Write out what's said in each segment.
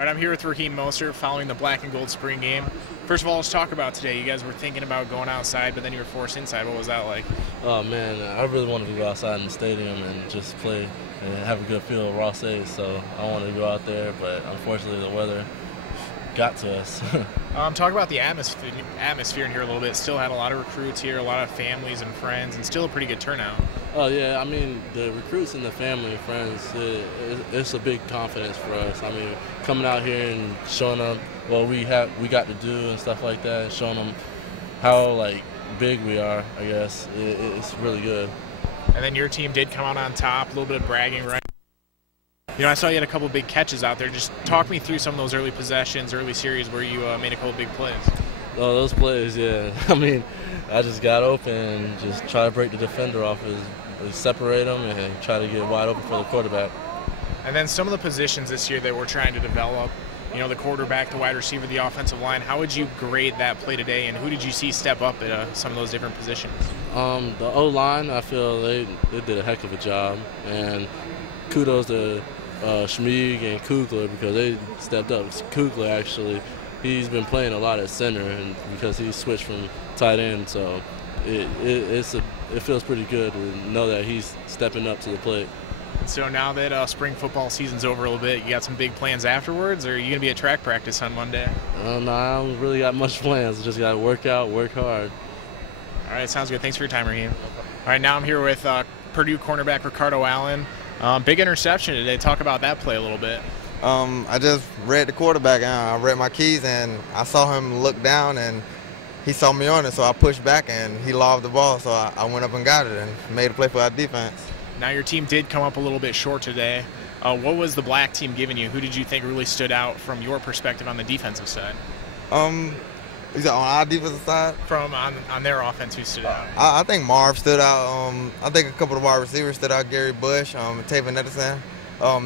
All right, I'm here with Raheem Mostert following the black and gold spring game. First of all, let's talk about today. You guys were thinking about going outside, but then you were forced inside. What was that like? Oh, man, I really wanted to go outside in the stadium and just play and have a good feel of Raw State, so I wanted to go out there, but unfortunately the weather got to us. Talk about the atmosphere in here a little bit. Still had a lot of recruits here, a lot of families and friends, and still a pretty good turnout. Oh, yeah, I mean, the recruits and the family and friends, it's a big confidence for us. I mean, coming out here and showing them what we got to do and stuff like that, and showing them how, like, big we are, I guess, it's really good. And then your team did come out on top, a little bit of bragging, right? You know, I saw you had a couple big catches out there. Just talk me through some of those early possessions, early series where you made a couple big plays. Oh, those plays, yeah. I mean, I just got open and just try to break the defender off, separate them and try to get wide open for the quarterback. And then some of the positions this year that we're trying to develop, you know, the quarterback, the wide receiver, the offensive line, how would you grade that play today, and who did you see step up at some of those different positions? The O-line, I feel they did a heck of a job, and kudos to Schmieg and Kugler because they stepped up. Kugler, actually, he's been playing a lot at center and because he switched from tight end, so it feels pretty good to know that he's stepping up to the plate. So now that spring football season's over a little bit, you got some big plans afterwards, or are you going to be at track practice on Monday? No, I don't really got much plans. Just got to work out, work hard. All right, sounds good. Thanks for your time, Raheem. All right, now I'm here with Purdue cornerback Ricardo Allen. Big interception today. Talk about that play a little bit. I just read the quarterback, and I read my keys, and I saw him look down, and he saw me on it, so I pushed back, and he lobbed the ball, so I went up and got it and made a play for our defense. Now your team did come up a little bit short today. What was the black team giving you? Who did you think really stood out from your perspective on the defensive side? Is that on our defensive side? From on their offense, who stood out? I think Marve stood out. I think a couple of wide receivers stood out. Gary Bush, Taven Edison.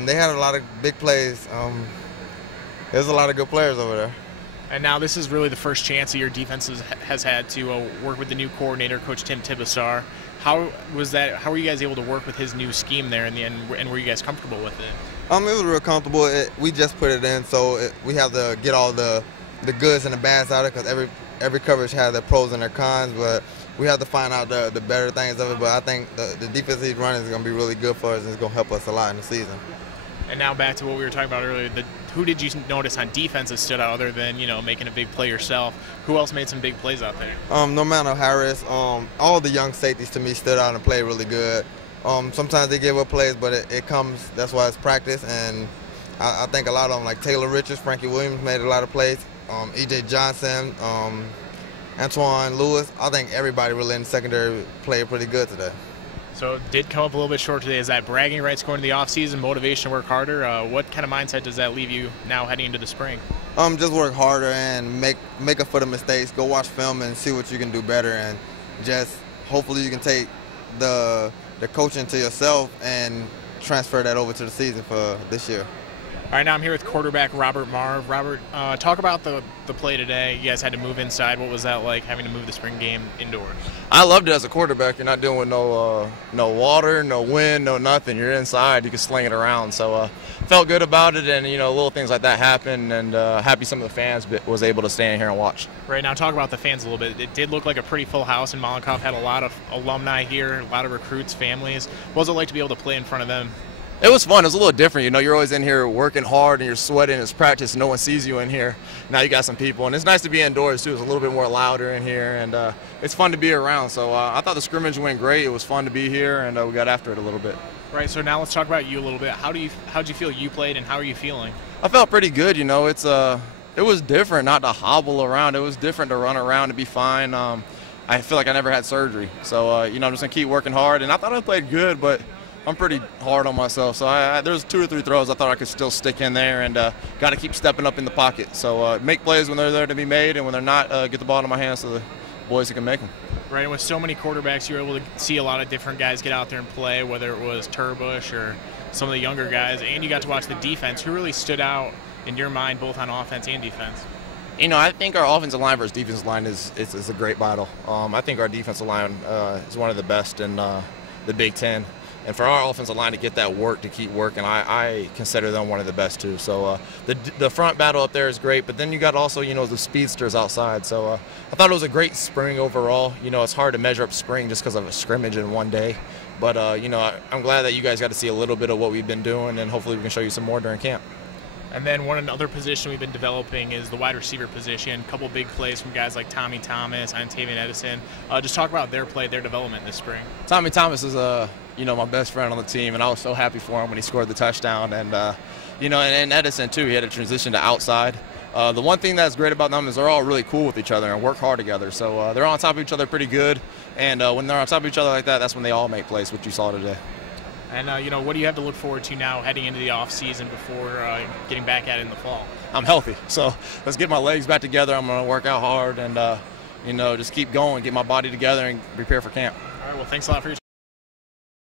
They had a lot of big plays. There's a lot of good players over there. And now this is really the first chance that your defense has had to work with the new coordinator, Coach Tim Tibesar. How was that? How were you guys able to work with his new scheme there in the end, and were you guys comfortable with it? It was real comfortable. We just put it in, so we have to get all the goods and the bads out of it because every coverage has their pros and their cons, but we have to find out the better things of it. But I think the defense he's running is going to be really good for us, and it's going to help us a lot in the season. And now back to what we were talking about earlier. Who did you notice on defense that stood out other than, you know, making a big play yourself? Who else made some big plays out there? Normando Harris. All the young safeties to me stood out and played really good. Sometimes they give up plays, but it comes. That's why it's practice. And I think a lot of them, like Taylor Richards, Frankie Williams, made a lot of plays. E.J. Johnson, Antoine Lewis. I think everybody really in the secondary played pretty good today. So did come up a little bit short today. Is that bragging rights going into the offseason, motivation to work harder? What kind of mindset does that leave you now heading into the spring? Just work harder and make up for the mistakes. Go watch film and see what you can do better, and just hopefully you can take the coaching to yourself and transfer that over to the season for this year. All right, now I'm here with quarterback Robert Marve. Robert, talk about the play today. You guys had to move inside. What was that like, having to move the spring game indoors? I loved it as a quarterback. You're not dealing with no water, no wind, no nothing. You're inside. You can sling it around. So felt good about it, and, you know, little things like that happen, and happy some of the fans was able to stay in here and watch. Right, now talk about the fans a little bit. It did look like a pretty full house, and Mollenkopf had a lot of alumni here, a lot of recruits, families. What was it like to be able to play in front of them? It was fun. It was a little different. You know, you're always in here working hard and you're sweating. It's practice. No one sees you in here. Now you got some people. And it's nice to be indoors, too. It's a little bit more louder in here. And it's fun to be around. So I thought the scrimmage went great. It was fun to be here, and we got after it a little bit. Right, so now let's talk about you a little bit. How'd you feel you played, and how are you feeling? I felt pretty good. You know, it was different not to hobble around. It was different to run around and be fine. I feel like I never had surgery. So, you know, I'm just going to keep working hard. And I thought I played good, but I'm pretty hard on myself, so there's 2 or 3 throws I thought I could still stick in there, and got to keep stepping up in the pocket. So make plays when they're there to be made, and when they're not, get the ball in my hands so the boys who can make them. Right, and with so many quarterbacks, you were able to see a lot of different guys get out there and play, whether it was Turbush or some of the younger guys, and you got to watch the defense. Who really stood out in your mind, both on offense and defense? You know, I think our offensive line versus defensive line is a great battle. I think our defensive line is one of the best in the Big Ten. And for our offensive line to get that work, to keep working, I consider them one of the best too. So the front battle up there is great, but then you got also, the speedsters outside. So I thought it was a great spring overall. It's hard to measure up spring just because of a scrimmage in one day. But, I'm glad that you guys got to see a little bit of what we've been doing, and hopefully we can show you some more during camp. And then one other position we've been developing is the wide receiver position. A couple big plays from guys like Tommy Thomas, Antavian Edison. Just talk about their play, their development this spring. Tommy Thomas is my best friend on the team, and I was so happy for him when he scored the touchdown. And and Edison too. He had a transition to outside. The one thing that's great about them is they're all really cool with each other and work hard together. So they're on top of each other pretty good. And when they're on top of each other like that, that's when they all make plays, which you saw today. And, what do you have to look forward to now heading into the off-season before getting back at it in the fall? I'm healthy, so let's get my legs back together. I'm going to work out hard and, just keep going, get my body together and prepare for camp. All right, well, thanks a lot for your